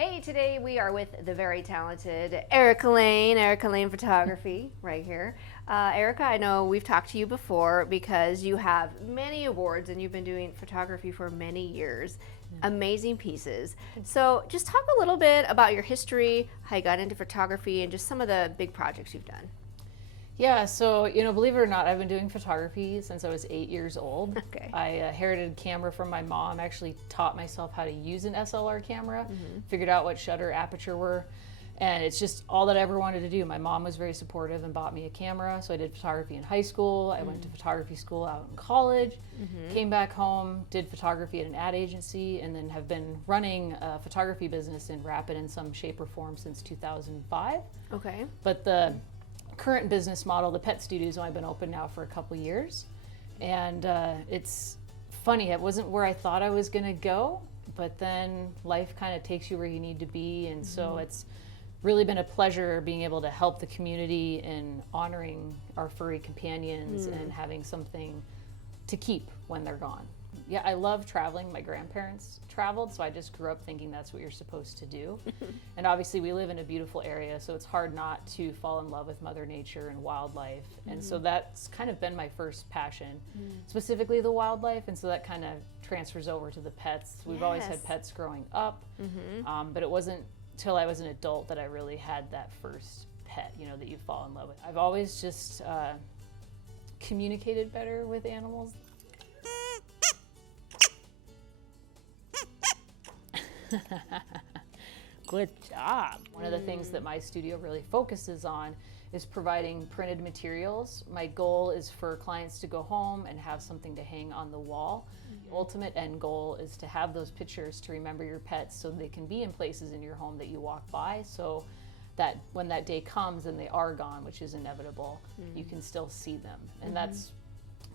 Hey, today we are with the very talented Erica Lane Photography, right here. Erica, I know we've talked to you before because you have many awards and you've been doing photography for many years. Amazing pieces. So just talk a little bit about your history, how you got into photography, and just some of the big projects you've done. Yeah, so, believe it or not, I've been doing photography since I was 8 years old. Okay. I inherited a camera from my mom, actually taught myself how to use an SLR camera, figured out what shutter, aperture were, and it's just all that I ever wanted to do. My mom was very supportive and bought me a camera, so I did photography in high school. I went to photography school out in college, came back home, did photography at an ad agency, and then have been running a photography business in Rapid in some shape or form since 2005. Okay. But the current business model, the pet studio, has only been open now for a couple years, and it's funny, it wasn't where I thought I was going to go, but then life kind of takes you where you need to be, and so it's really been a pleasure being able to help the community in honoring our furry companions and having something to keep when they're gone. Yeah, I love traveling. My grandparents traveled, so I just grew up thinking that's what you're supposed to do. And obviously we live in a beautiful area, so it's hard not to fall in love with Mother Nature and wildlife. And so that's kind of been my first passion, specifically the wildlife, and so that kind of transfers over to the pets. We've always had pets growing up, but it wasn't till I was an adult that I really had that first pet, that you fall in love with. I've always just communicated better with animals. Good job. One of the things that my studio really focuses on is providing printed materials. My goal is for clients to go home and have something to hang on the wall. The ultimate end goal is to have those pictures to remember your pets so they can be in places in your home that you walk by, so that when that day comes and they are gone, which is inevitable, you can still see them. And that's,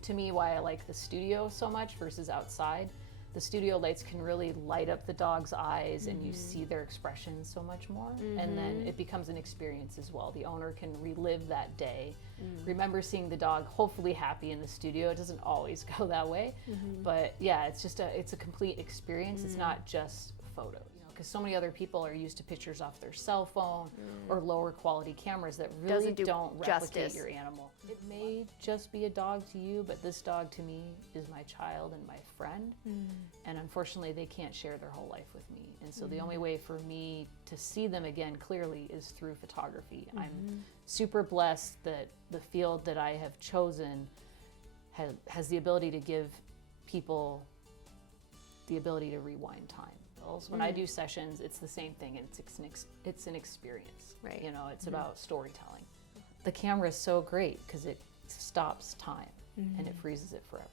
to me, why I like the studio so much versus outside. The studio lights can really light up the dog's eyes and you see their expressions so much more. And then it becomes an experience as well. The owner can relive that day, remember seeing the dog hopefully happy in the studio. It doesn't always go that way, but yeah, it's a complete experience. It's not just photos. Because so many other people are used to pictures off their cell phone or lower quality cameras that really don't replicate your animal. It may just be a dog to you, but this dog to me is my child and my friend. And unfortunately, they can't share their whole life with me. And so the only way for me to see them again clearly is through photography. I'm super blessed that the field that I have chosen has the ability to give people the ability to rewind time. When I do sessions, it's the same thing. It's an experience. Right. It's about storytelling. The camera is so great because it stops time and it freezes it forever.